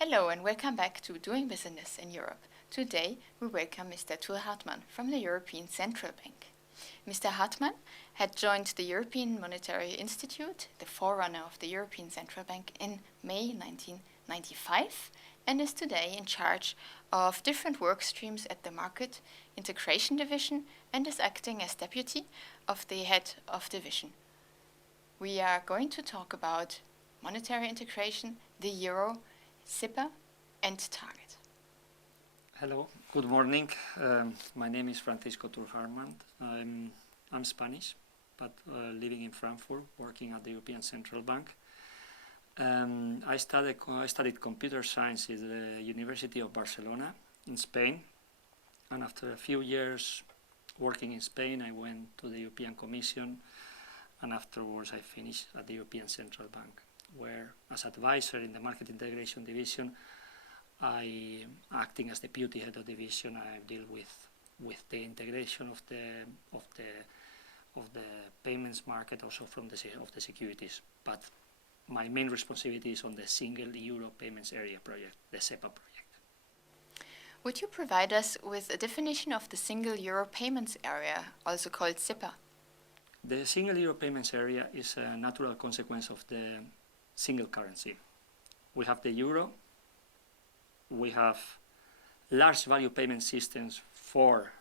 Hello and welcome back to Doing Business in Europe. Today we welcome Mr. Tur Hartmann from the European Central Bank. Mr. Hartmann had joined the European Monetary Institute, the forerunner of the European Central Bank, in May 1995 and is today in charge of different work streams at the Market Integration Division and is acting as deputy of the head of division. We are going to talk about monetary integration, the euro, SEPA and Target. Hello, good morning. My name is Francisco Tur Hartmann. I'm Spanish, but living in Frankfurt, working at the European Central Bank. I studied computer science at the University of Barcelona in Spain, and after a few years working in Spain, I went to the European Commission, and afterwards I finished at the European Central Bank, where as advisor in the Market Integration Division, acting as deputy head of division, I deal with the integration of the payments market, also from the securities. But my main responsibility is on the Single Euro Payments Area project, the SEPA project. Would you provide us with a definition of the Single Euro Payments Area, also called SEPA? The Single Euro Payments Area is a natural consequence of the single currency. We have the euro, we have large value payment systems for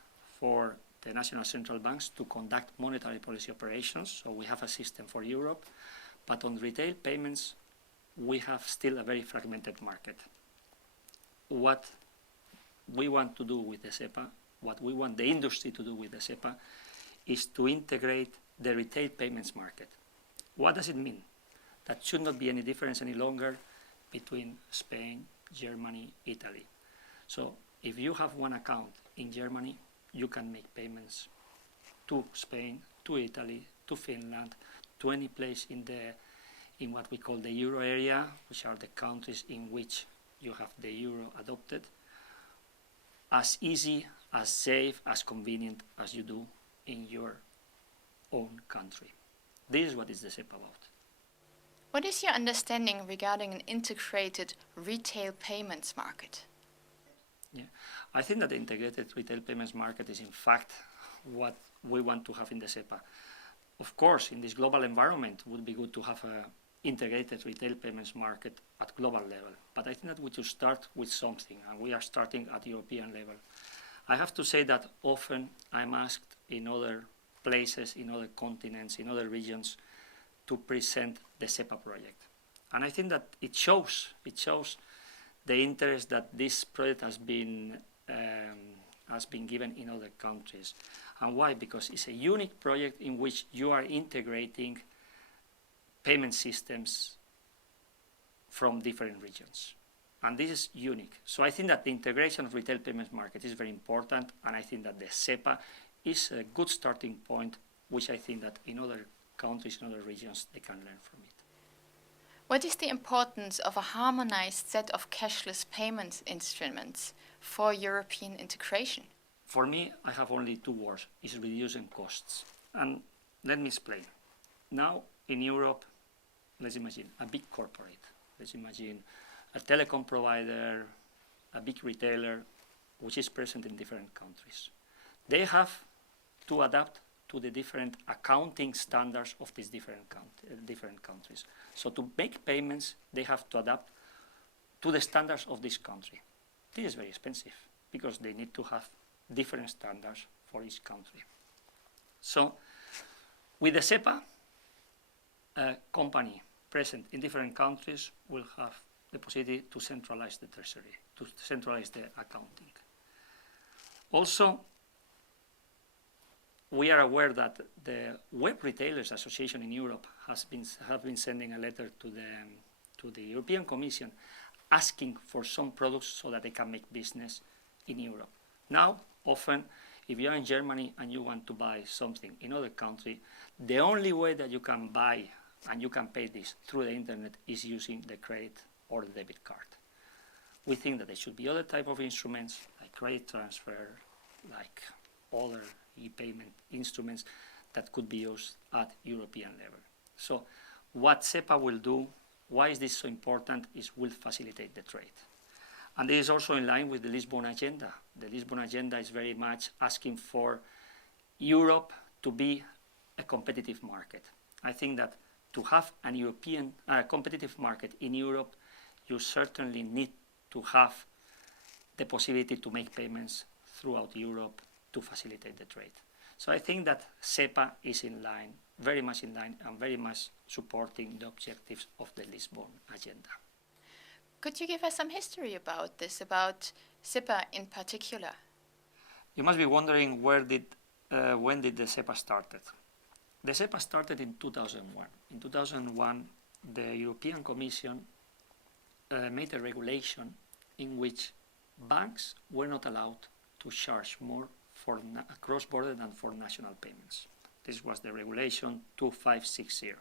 the national central banks to conduct monetary policy operations, so we have a system for Europe, but on retail payments we have still a very fragmented market. What we want to do with the SEPA, what we want the industry to do with the SEPA, is to integrate the retail payments market. What does it mean? That should not be any difference any longer between Spain, Germany, Italy. So if you have one account in Germany, you can make payments to Spain, to Italy, to Finland, to any place in what we call the euro area, which are the countries in which you have the euro adopted, as easy, as safe, as convenient as you do in your own country. This is what is the SEPA about. What is your understanding regarding an integrated retail payments market? Yeah, I think that the integrated retail payments market is in fact what we want to have in the SEPA. Of course, in this global environment, it would be good to have an integrated retail payments market at global level. But I think that we should start with something, and we are starting at European level. I have to say that often I'm asked in other places, in other continents, in other regions, to present the SEPA project. And I think that it shows the interest that this project has been given in other countries. And why? Because it's a unique project in which you are integrating payment systems from different regions. And this is unique. So I think that the integration of retail payments market is very important, and I think that the SEPA is a good starting point, which I think that in other countries, in other regions, they can learn from it. What is the importance of a harmonized set of cashless payment instruments for European integration? For me, I have only two words. It's reducing costs. And let me explain. Now, in Europe, let's imagine a big corporate. Let's imagine a telecom provider, a big retailer, which is present in different countries. They have to adapt to the different accounting standards of these different countries. So to make payments, they have to adapt to the standards of this country. This is very expensive because they need to have different standards for each country. So with the SEPA, a company present in different countries will have the possibility to centralize the treasury, to centralize the accounting. Also, we are aware that the Web Retailers Association in Europe have been sending a letter to the European Commission asking for some products so that they can make business in Europe. Now, often, if you are in Germany and you want to buy something in other country, the only way that you can buy and you can pay this through the internet is using the credit or the debit card. We think that there should be other type of instruments like credit transfer, like other e-payment instruments that could be used at European level. So what SEPA will do why is this so important? Is will facilitate the trade. And this is also in line with the Lisbon agenda. The Lisbon agenda is very much asking for Europe to be a competitive market. I think that to have an European competitive market in Europe, you certainly need to have the possibility to make payments throughout Europe to facilitate the trade. So I think that SEPA is in line, very much in line, and very much supporting the objectives of the Lisbon agenda. Could you give us some history about this, about SEPA in particular? You must be wondering when did the SEPA started? The SEPA started in 2001. In 2001, the European Commission made a regulation in which banks were not allowed to charge more for cross-border than for national payments. This was the regulation 2560.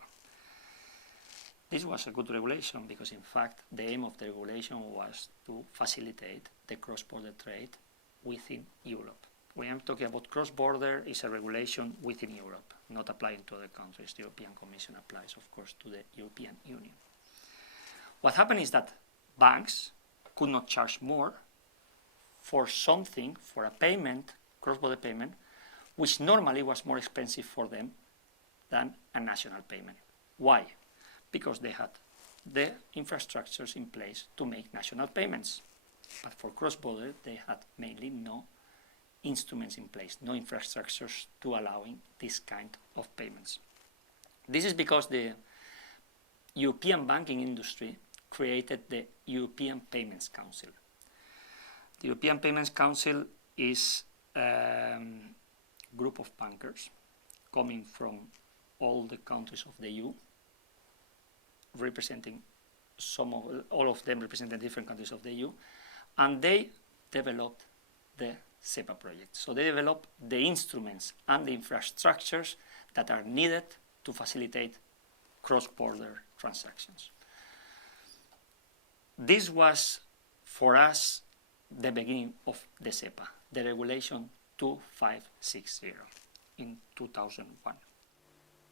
This was a good regulation because, in fact, the aim of the regulation was to facilitate the cross-border trade within Europe. When I'm talking about cross-border, it's a regulation within Europe, not applying to other countries. The European Commission applies, of course, to the European Union. What happened is that banks could not charge more for something, for a payment, cross-border payment, which normally was more expensive for them than a national payment. Why? Because they had the infrastructures in place to make national payments. But for cross-border, they had mainly no instruments in place, no infrastructures to allowing this kind of payments. This is because the European banking industry created the European Payments Council. The European Payments Council is a group of bankers coming from all the countries of the EU, representing all of them representing different countries of the EU, and they developed the SEPA project. So they developed the instruments and the infrastructures that are needed to facilitate cross-border transactions. This was, for us, the beginning of the SEPA, the regulation 2560 in 2001.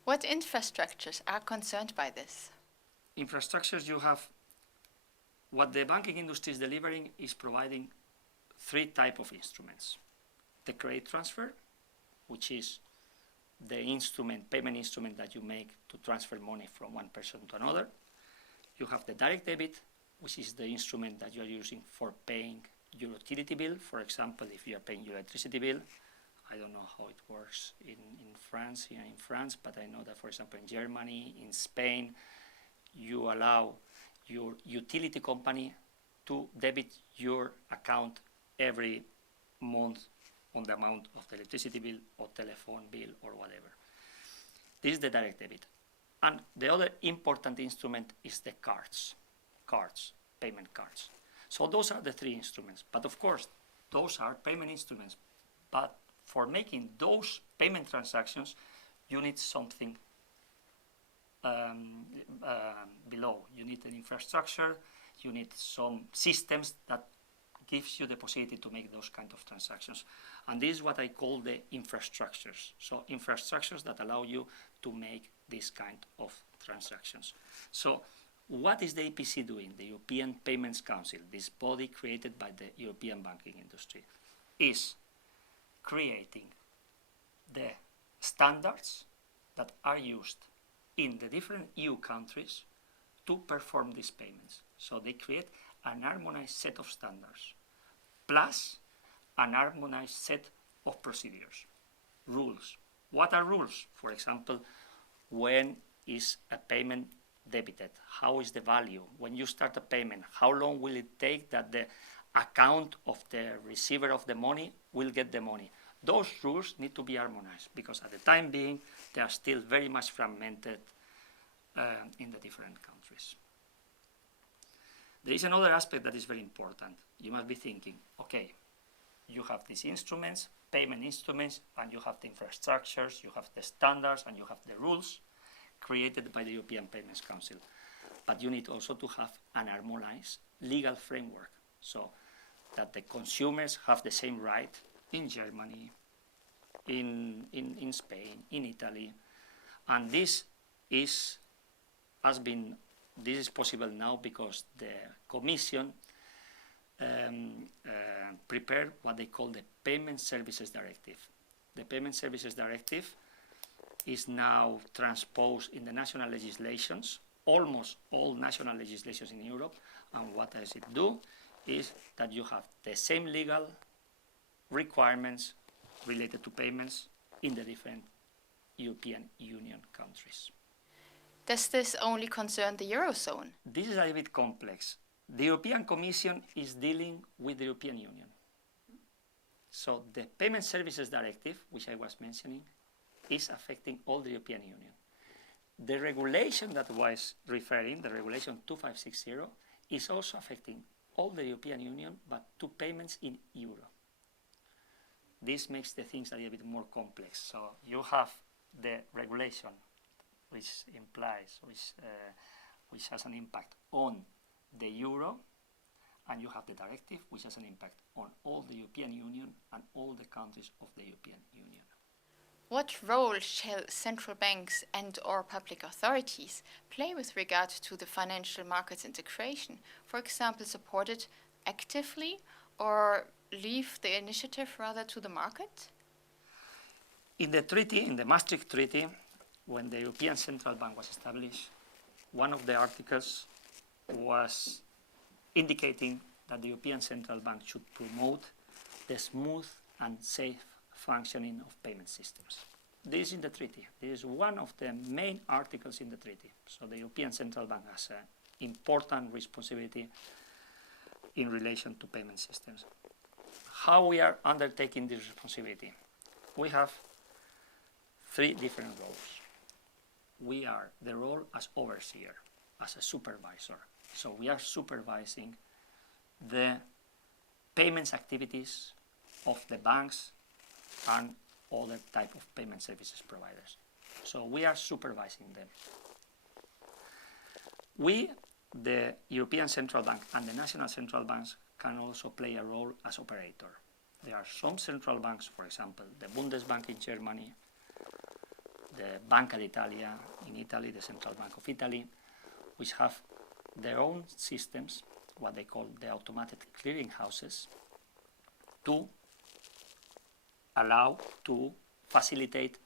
What infrastructures are concerned by this? Infrastructures you have, what the banking industry is delivering is providing three types of instruments. The credit transfer, which is the payment instrument that you make to transfer money from one person to another. You have the direct debit, which is the instrument that you are using for paying your utility bill. For example, if you are paying your electricity bill, I don't know how it works in France, here in France, but I know that, for example, in Germany, in Spain, you allow your utility company to debit your account every month on the amount of the electricity bill or telephone bill or whatever. This is the direct debit. And the other important instrument is the payment cards. So those are the three instruments. But of course, those are payment instruments. But for making those payment transactions, you need something below. You need an infrastructure, you need some systems that gives you the possibility to make those kind of transactions. And this is what I call the infrastructures. So infrastructures that allow you to make this kind of transactions. So what is the EPC doing? The European Payments Council, this body created by the European banking industry, is creating the standards that are used in the different EU countries to perform these payments. So they create an harmonized set of standards, plus an harmonized set of procedures, rules. What are rules? For example, when is a payment debited? How is the value? When you start a payment, how long will it take that the account of the receiver of the money will get the money? Those rules need to be harmonized because at the time being, they are still very much fragmented in the different countries. There is another aspect that is very important. You must be thinking, okay, you have these instruments, payment instruments, and you have the infrastructures, you have the standards, and you have the rules created by the European Payments Council. But you need also to have an harmonized legal framework so that the consumers have the same right in Germany, in Spain, in Italy. And this has been This is possible now because the Commission prepared what they call the Payment Services Directive. The Payment Services Directive is now transposed in the national legislations, almost all national legislations in Europe, and what does it do is that you have the same legal requirements related to payments in the different European Union countries. Does this only concern the Eurozone? This is a bit complex. The European Commission is dealing with the European Union. So the Payment Services Directive, which I was mentioning, is affecting all the European Union. The regulation that was referring, the regulation 2560, is also affecting all the European Union, but to payments in euro. This makes the things a little bit more complex. So you have the regulation, which implies, which has an impact on the euro, and you have the directive, which has an impact on all the European Union and all the countries of the European Union. What role shall central banks and/or public authorities play with regard to the financial markets integration? For example, support it actively or leave the initiative rather to the market? In the treaty, in the Maastricht Treaty, when the European Central Bank was established, one of the articles was indicating that the European Central Bank should promote the smooth and safe functioning of payment systems. This is in the treaty. This is one of the main articles in the treaty. So the European Central Bank has an important responsibility in relation to payment systems. How we are undertaking this responsibility? We have three different roles. We are the role as overseer, as a supervisor. So we are supervising the payments activities of the banks and other type of payment services providers. So we are supervising them. We, the European Central Bank and the national central banks, can also play a role as operator. There are some central banks, for example, the Bundesbank in Germany, the Banca d'Italia in Italy, the Central Bank of Italy, which have their own systems, what they call the automated clearing houses, to allow to facilitate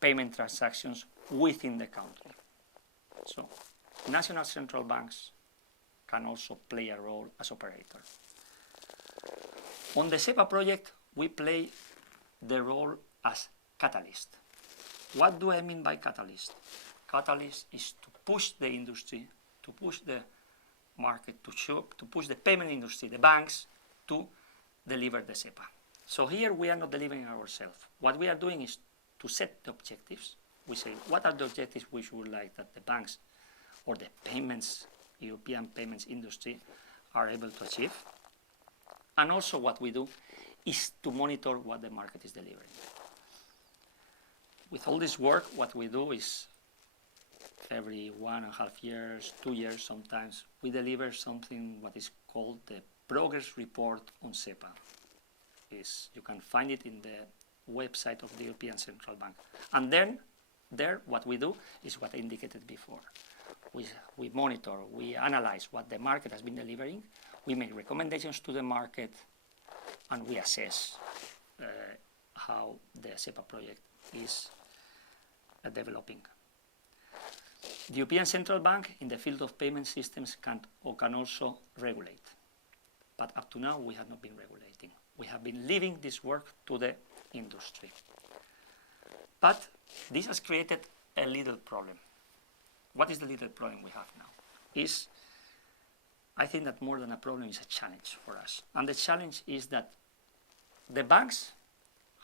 payment transactions within the country. So national central banks can also play a role as operator. On the SEPA project, we play the role as catalyst. What do I mean by catalyst? Catalyst is to push the industry, to push the market, to push the payment industry, the banks, to deliver the SEPA. So here we are not delivering ourselves. What we are doing is to set the objectives. We say, what are the objectives we would like that the banks or the payments, European payments industry are able to achieve? And also what we do is to monitor what the market is delivering. With all this work, what we do is every 1.5 years, 2 years sometimes, we deliver something what is called the Progress Report on SEPA. You can find it in the website of the European Central Bank. And then there what we do is what I indicated before. We monitor, we analyze what the market has been delivering, we make recommendations to the market, and we assess how the SEPA project is developing. The European Central Bank in the field of payment systems can also regulate. But up to now we have not been regulating. We have been leaving this work to the industry. But this has created a little problem. What is the little problem we have now? I think that more than a problem is a challenge for us. And the challenge is that the banks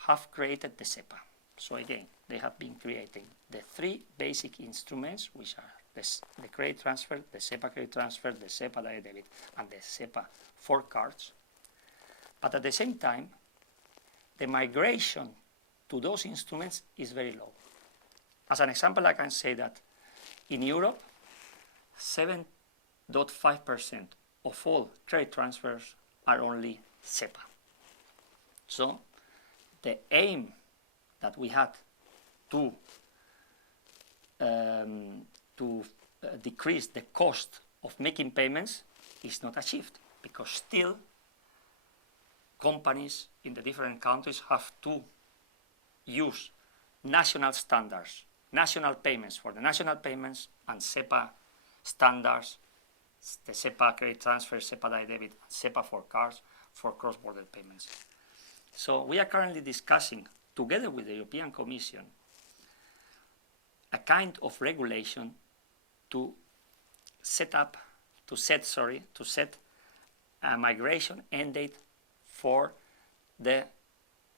have created the SEPA. So again, they have been creating the three basic instruments, which are the credit transfer, the SEPA credit transfer, the SEPA direct debit, and the SEPA for cards. But at the same time, the migration to those instruments is very low. As an example, I can say that in Europe, 7.5% of all credit transfers are only SEPA. So the aim that we had to decrease the cost of making payments is not achieved, because still companies in the different countries have to use national standards, national payments for the national payments, and SEPA standards, the SEPA credit transfer, SEPA direct debit, SEPA for cards for cross-border payments. So we are currently discussing, together with the European Commission, a kind of regulation to set a migration end date for the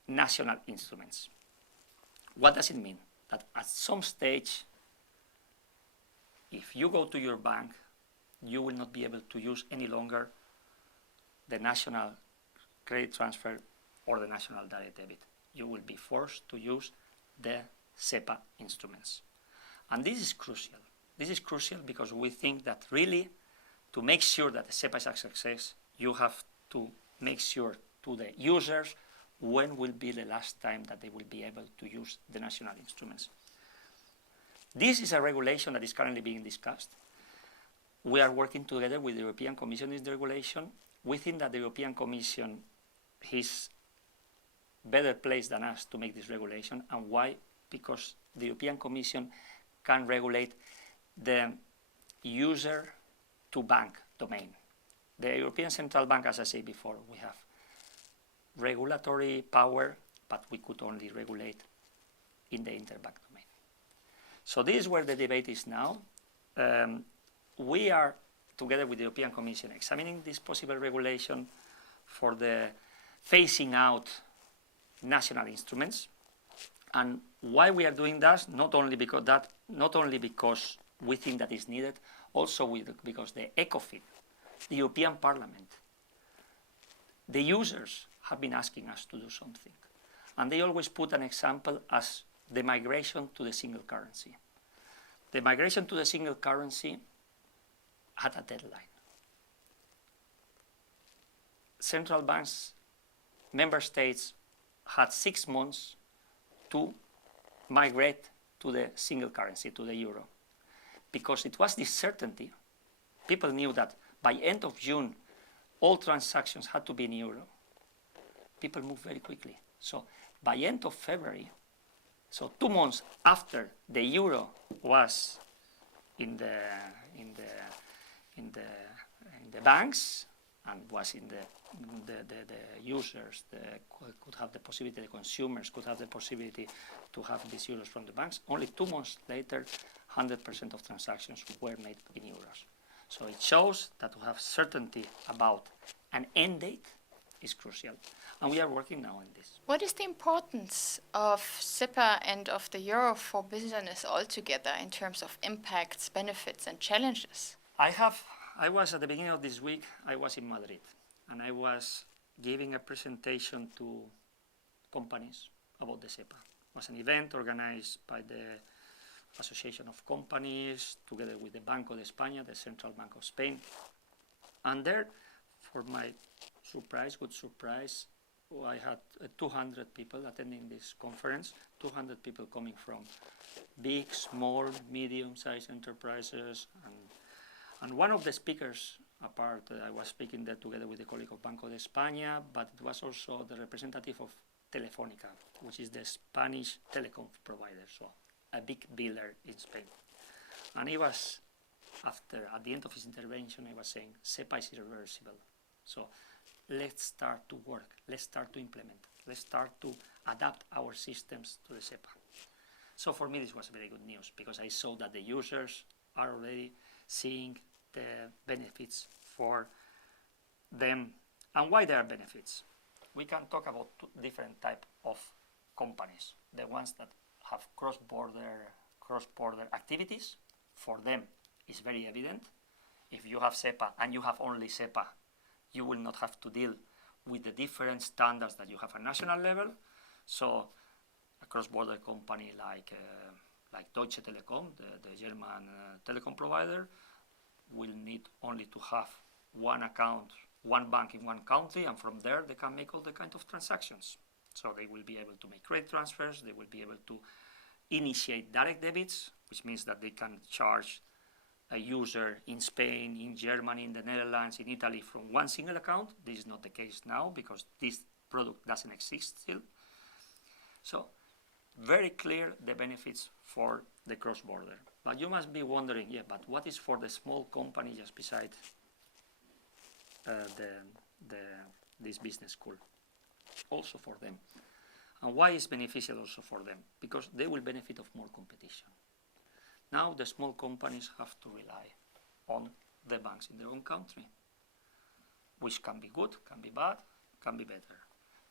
national instruments. What does it mean? That at some stage, if you go to your bank, you will not be able to use any longer the national credit transfer or the national direct debit. You will be forced to use the SEPA instruments. And this is crucial. This is crucial because we think that really, to make sure that the SEPA is a success, you have to make sure to the users when will be the last time that they will be able to use the national instruments. This is a regulation that is currently being discussed. We are working together with the European Commission in the regulation. We think that the European Commission is better placed than us to make this regulation. And why? Because the European Commission can regulate the user-to-bank domain. The European Central Bank, as I said before, we have regulatory power, but we could only regulate in the interbank domain. So this is where the debate is now. We are, together with the European Commission, examining this possible regulation for the phasing out national instruments. And why we are doing that? Not only because we think that is needed, also because the ECOFIN, the European Parliament, the users have been asking us to do something. And they always put an example as the migration to the single currency. The migration to the single currency had a deadline. Central banks, member states had 6 months to migrate to the single currency, to the euro. Because it was this certainty, people knew that by end of June, all transactions had to be in euro. People moved very quickly. So by end of February, so 2 months after the euro was in the banks and was in the users could have the possibility, the consumers could have the possibility to have these euros from the banks. Only 2 months later, 100% of transactions were made in euros. So it shows that to have certainty about an end date is crucial. And we are working now on this. What is the importance of SEPA and of the euro for business altogether in terms of impacts, benefits, and challenges? I was at the beginning of this week, I was in Madrid, and I was giving a presentation to companies about the SEPA. It was an event organized by the Association of Companies, together with the Banco de España, the Central Bank of Spain. And there, for my surprise, good surprise, I had 200 people attending this conference, 200 people coming from big, small, medium-sized enterprises. And one of the speakers, I was speaking there together with a colleague of Banco de España, but it was also the representative of Telefónica, which is the Spanish telecom provider, so a big biller in Spain. And he was, at the end of his intervention, he was saying, SEPA is irreversible. So let's start to work, let's start to implement, let's start to adapt our systems to the SEPA. So for me, this was very good news, because I saw that the users are already seeing the benefits for them. And why there are benefits? We can talk about two different types of companies. The ones that have cross-border activities. For them, it's very evident. If you have SEPA and you have only SEPA, you will not have to deal with the different standards that you have at national level. So a cross-border company like Deutsche Telekom, the German telecom provider, will need only to have one account, one bank in one country, and from there they can make all the kind of transactions. So they will be able to make credit transfers, they will be able to initiate direct debits, which means that they can charge a user in Spain, in Germany, in the Netherlands, in Italy from one single account. This is not the case now because this product doesn't exist still. So very clear the benefits for the cross-border. But you must be wondering, yeah, but what is for the small company just beside this business school? Also for them. And why is beneficial also for them? Because they will benefit of more competition. Now the small companies have to rely on the banks in their own country, which can be good, can be bad, can be better.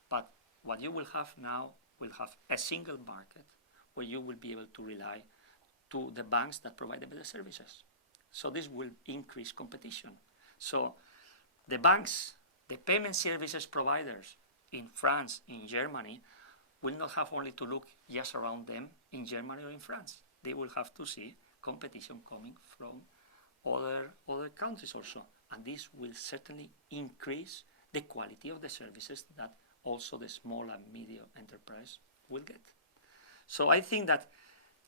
But what you will have now will have a single market where you will be able to rely to the banks that provide the better services. So this will increase competition. So the banks, the payment services providers in France, in Germany, will not have only to look just around them in Germany or in France. They will have to see competition coming from other countries also. And this will certainly increase the quality of the services that also the small and medium enterprise will get. So I think that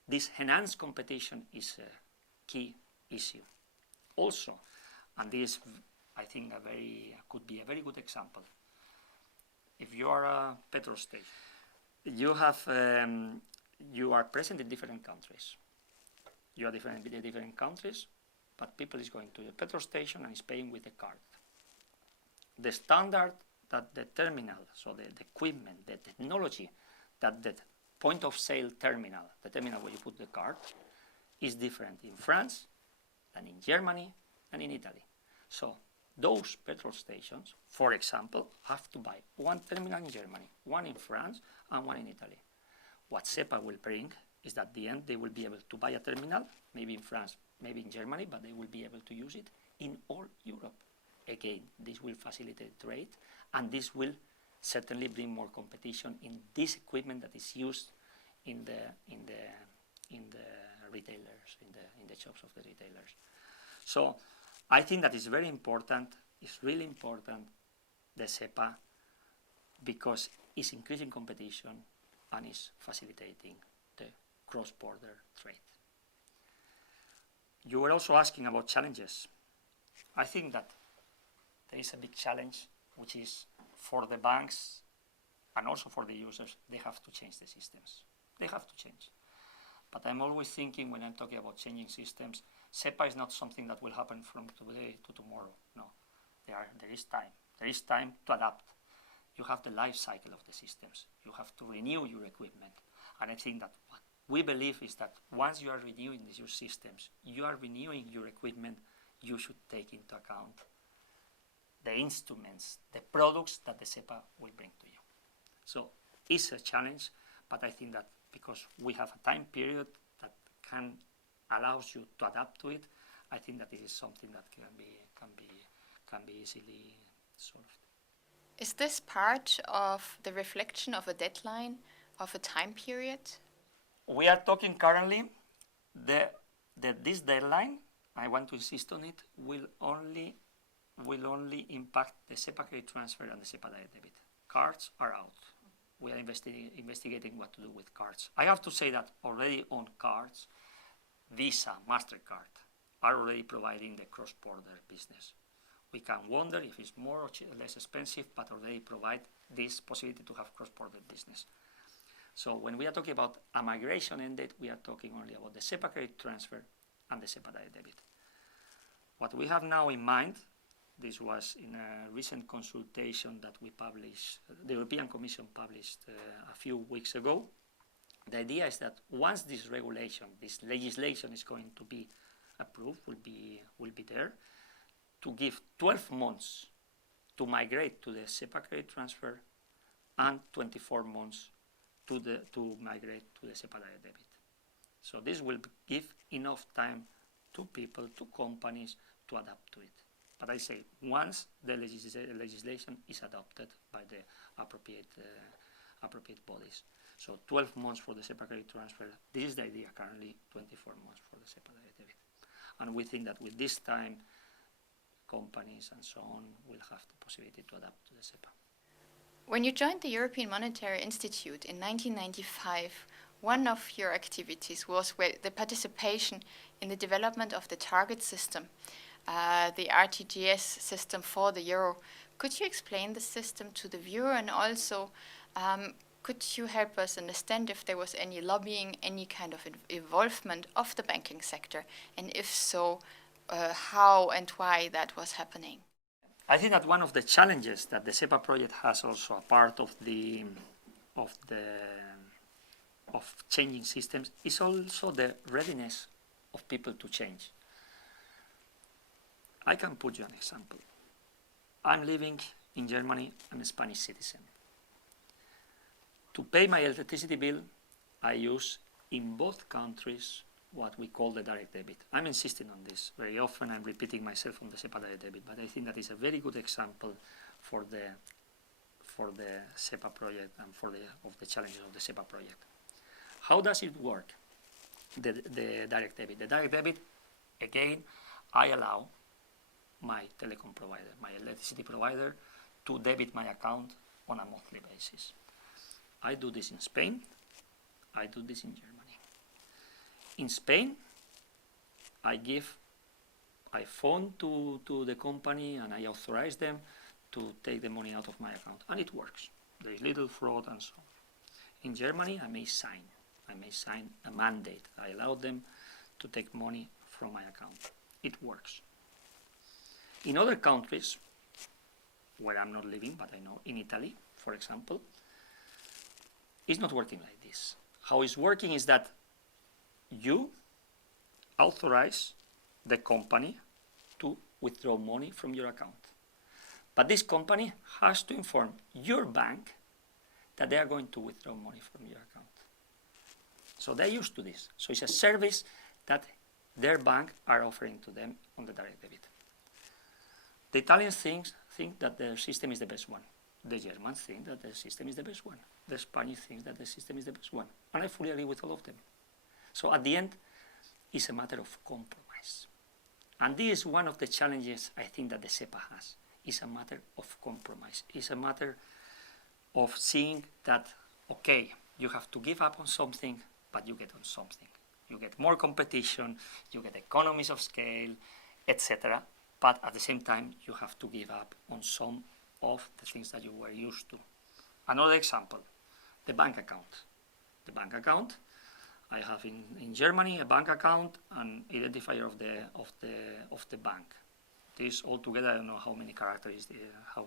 this enhanced competition is a key issue. Also, and this I think could be a very good example. If you are a petrol station, you are present in different countries. You are different in different countries, but people is going to the petrol station and is paying with a card. The standard that the terminal, so the equipment, the technology that the point of sale terminal, the terminal where you put the card, is different in France than in Germany and in Italy. So those petrol stations, for example, have to buy one terminal in Germany, one in France, and one in Italy. What SEPA will bring is that at the end they will be able to buy a terminal, maybe in France, maybe in Germany, but they will be able to use it in all Europe. Again, this will facilitate trade, and this will certainly bring more competition in this equipment that is used in the retailers, in the shops of the retailers. So I think that is very important. It's really important, the SEPA, because it's increasing competition and is facilitating the cross-border trade. You were also asking about challenges. I think that there is a big challenge, which is for the banks and also for the users, they have to change the systems. They have to change. But I'm always thinking when I'm talking about changing systems, SEPA is not something that will happen from today to tomorrow. No, there is time. There is time to adapt. You have the life cycle of the systems. You have to renew your equipment. And I think that what we believe is that once you are renewing your systems, you are renewing your equipment, you should take into account the instruments, the products that the SEPA will bring to you. So it's a challenge, but I think that because we have a time period that allows you to adapt to it, I think that it is something that can be easily solved. Is this part of the reflection of a deadline, of a time period? We are talking currently that this deadline, I want to insist on it, will only impact the SEPA credit transfer and the SEPA direct debit. Cards are out. We are investigating what to do with cards. I have to say that already on cards, Visa, MasterCard are already providing the cross-border business. We can wonder if it's more or less expensive, but already provide this possibility to have cross-border business. So when we are talking about a migration end date, we are talking only about the SEPA credit transfer and the SEPA direct debit. What we have now in mind, this was in a recent consultation that we published, the European Commission published a few weeks ago. The idea is that once this regulation, this legislation is going to be approved, will be there, to give 12 months to migrate to the SEPA credit transfer and 24 months to migrate to the SEPA direct debit. So this will give enough time to people, to companies to adapt to it. But I say, once the legislation is adopted by the appropriate bodies. So 12 months for the SEPA credit transfer. This is the idea currently, 24 months for the SEPA direct debit. And we think that with this time, companies and so on will have the possibility to adapt to the SEPA. When you joined the European Monetary Institute in 1995, One of your activities was the participation in the development of the target system, the RTGS system for the euro. Could you explain the system to the viewer, and also could you help us understand if there was any lobbying, any kind of involvement of the banking sector, and if so, how and why that was happening? I think that one of the challenges that the SEPA project has, also a part of changing systems, is also the readiness of people to change. I can put you an example. I'm living in Germany. I'm a Spanish citizen. To pay my electricity bill, I use in both countries what we call the direct debit. I'm insisting on this. Very often I'm repeating myself on the SEPA direct debit, but I think that is a very good example for the SEPA project and of the challenges of the SEPA project. How does it work, the direct debit? The direct debit, again, I allow my telecom provider, my electricity provider, to debit my account on a monthly basis. I do this in Spain. I do this in Germany. In Spain, I phone to the company and I authorize them to take the money out of my account, and it works. There is little fraud and so on. In Germany, I may sign a mandate. I allow them to take money from my account. It works. In other countries, where I'm not living, but I know in Italy, for example, it's not working like this. How it's working is that you authorize the company to withdraw money from your account. But this company has to inform your bank that they are going to withdraw money from your account. So they're used to this. So it's a service that their bank are offering to them on the direct debit. The Italians think that their system is the best one. The Germans think that their system is the best one. The Spanish think that the system is the best one. And I fully agree with all of them. So at the end, it's a matter of compromise. And this is one of the challenges I think that the SEPA has. It's a matter of compromise. It's a matter of seeing that, okay, you have to give up on something, but you get on something. You get more competition, you get economies of scale, etc. But at the same time, you have to give up on some of the things that you were used to. Another example, the bank account. The bank account, I have in Germany a bank account and identifier of the bank. This altogether, I don't know how many characters, how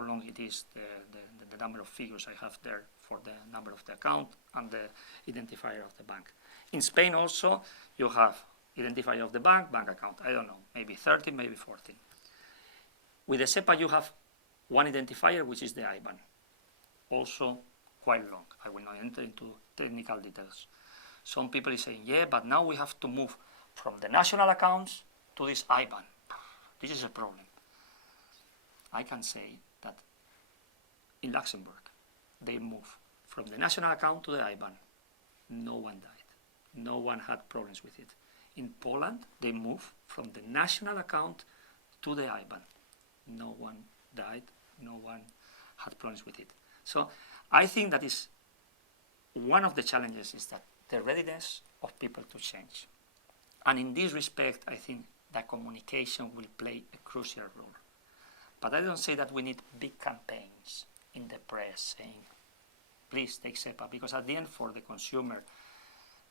long it is, the number of figures I have there for the number of the account and the identifier of the bank. In Spain also, you have identifier of the bank account, I don't know, maybe 13, maybe 14. With the SEPA, you have one identifier, which is the IBAN. Also quite long. I will not enter into technical details. Some people are saying, yeah, but now we have to move from the national accounts to this IBAN. This is a problem. I can say that in Luxembourg, they move from the national account to the IBAN. No one died. No one had problems with it. In Poland, they move from the national account to the IBAN. No one died. No one had problems with it. So I think that is one of the challenges, is that the readiness of people to change. And in this respect, I think that communication will play a crucial role. But I don't say that we need big campaigns in the press saying, please take SEPA, because at the end for the consumer,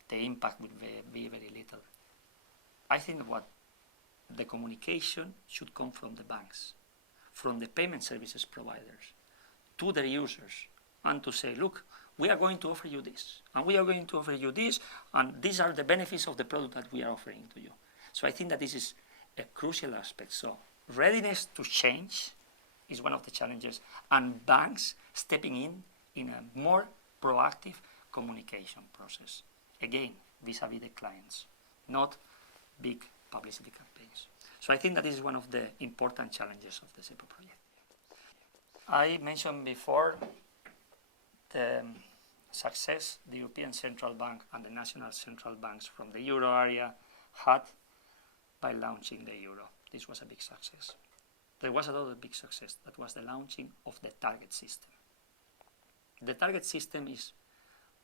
the impact will be very little. I think what the communication should come from the banks, from the payment services providers, to their users, and to say, look, we are going to offer you this, and we are going to offer you this, and these are the benefits of the product that we are offering to you. So I think that this is a crucial aspect. So readiness to change is one of the challenges, and banks stepping in a more proactive communication process. Again, vis-a-vis the clients, not big publicity campaigns. So I think that is one of the important challenges of the SEPA project. I mentioned before the success the European Central Bank and the national central banks from the euro area had by launching the euro. This was a big success. There was another big success, that was the launching of the target system. The target system is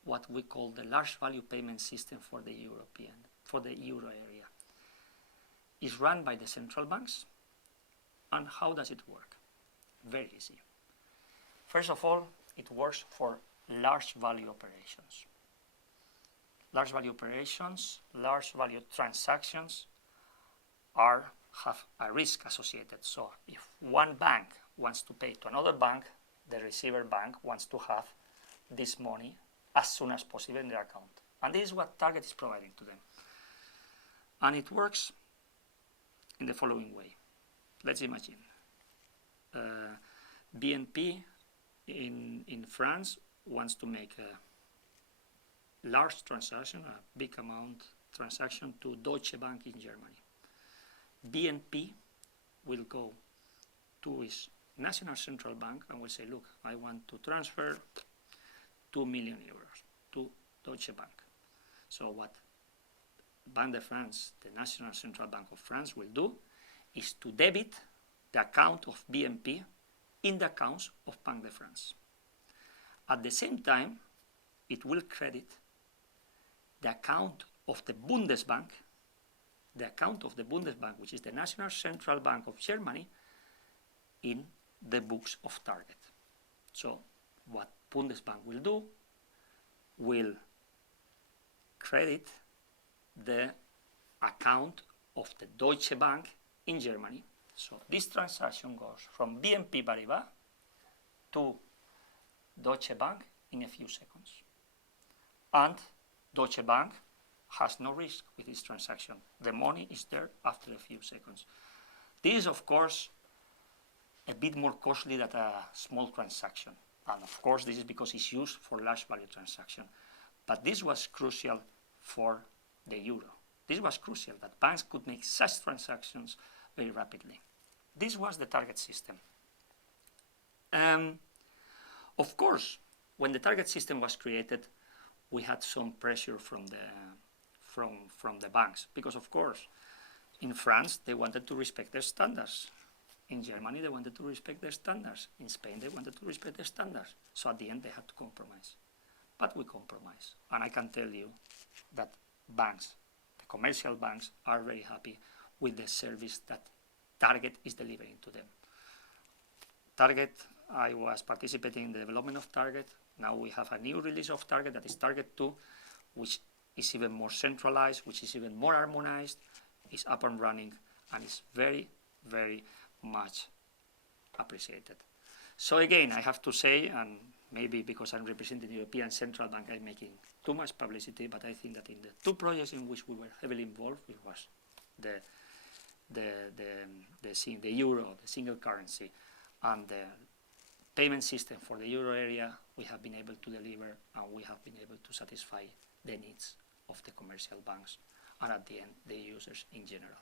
what we call the large value payment system for the euro area. It's run by the central banks. And how does it work? Very easy. First of all, it works for large value operations. Large value operations, large value transactions have a risk associated. So if one bank wants to pay to another bank, the receiver bank wants to have this money as soon as possible in their account. And this is what Target is providing to them. And it works in the following way. Let's imagine BNP in France wants to make a large transaction, a big amount transaction to Deutsche Bank in Germany. BNP will go to its national central bank and will say, look, I want to transfer 2 million euros to Deutsche Bank. So what Banque de France, the National Central Bank of France, will do is to debit the account of BNP in the accounts of Banque de France. At the same time, it will credit the account of the Bundesbank, which is the National Central Bank of Germany, in the books of Target. So what Bundesbank will do will credit the account of the Deutsche Bank in Germany. So this transaction goes from BNP Paribas to Deutsche Bank in a few seconds. And Deutsche Bank has no risk with this transaction. The money is there after a few seconds. This is, of course, a bit more costly than a small transaction. And of course, this is because it's used for large value transaction. But this was crucial for the euro. This was crucial, that banks could make such transactions very rapidly. This was the Target system. Of course, when the Target system was created, we had some pressure from the banks, because of course, in France, they wanted to respect their standards. In Germany, they wanted to respect their standards. In Spain, they wanted to respect their standards. So at the end, they had to compromise. But we compromise. And I can tell you that banks, the commercial banks, are very happy with the service that Target is delivering to them. Target, I was participating in the development of Target. Now we have a new release of Target, that is Target 2, which is even more centralized, which is even more harmonized, is up and running, and is very, very much appreciated. So again, I have to say, and maybe because I'm representing the European Central Bank, I'm making too much publicity, but I think that in the two projects in which we were heavily involved, it was the euro, the single currency, and the payment system for the euro area, we have been able to deliver, and we have been able to satisfy the needs of the commercial banks, and at the end, the users in general.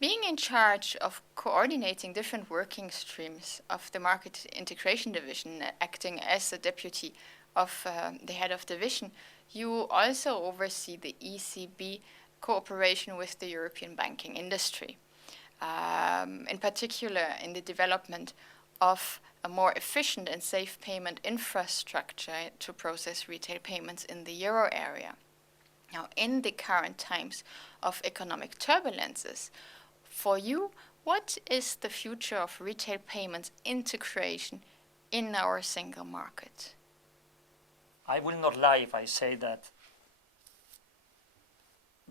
Being in charge of coordinating different working streams of the Market Integration Division, acting as the deputy of the head of division, you also oversee the ECB cooperation with the European banking industry, in particular in the development of a more efficient and safe payment infrastructure to process retail payments in the euro area. Now, in the current times of economic turbulences, for you, what is the future of retail payments integration in our single market? I will not lie if I say that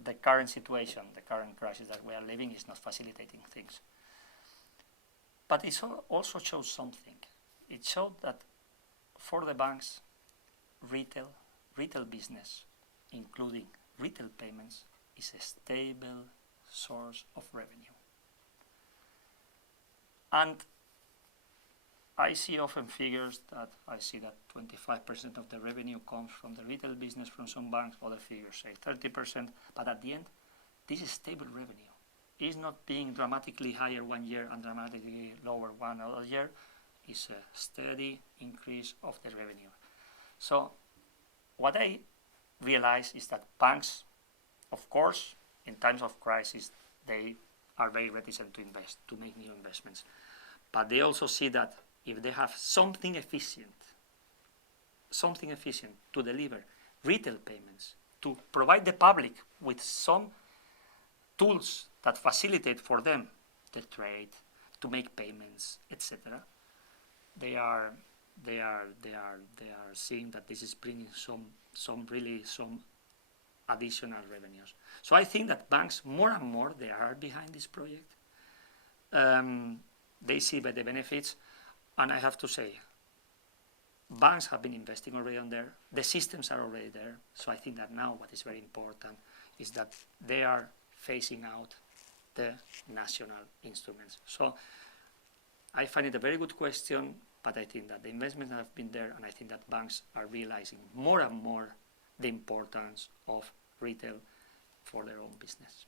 the current situation, the current crisis that we are living, is not facilitating things. But it also shows something. It showed that for the banks, retail business, including retail payments, is a stable source of revenue. And I see often figures that I see that 25% of the revenue comes from the retail business from some banks, other figures say 30%, but at the end, this is stable revenue. It is not being dramatically higher one year and dramatically lower one other year. It's a steady increase of the revenue. So what I realize is that banks, of course, in times of crisis, they are very reticent to invest, to make new investments. But they also see that if they have something efficient something efficient, to deliver retail payments, to provide the public with some tools that facilitate for them the trade, to make payments, etc. They are seeing that this is bringing some additional revenues. So I think that banks more and more they are behind this project. They see the benefits, and I have to say, banks have been investing already on there. The systems are already there. So I think that now what is very important is that they are phasing out the national instruments. So I find it a very good question, but I think that the investments have been there, and I think that banks are realizing more and more the importance of retail for their own business.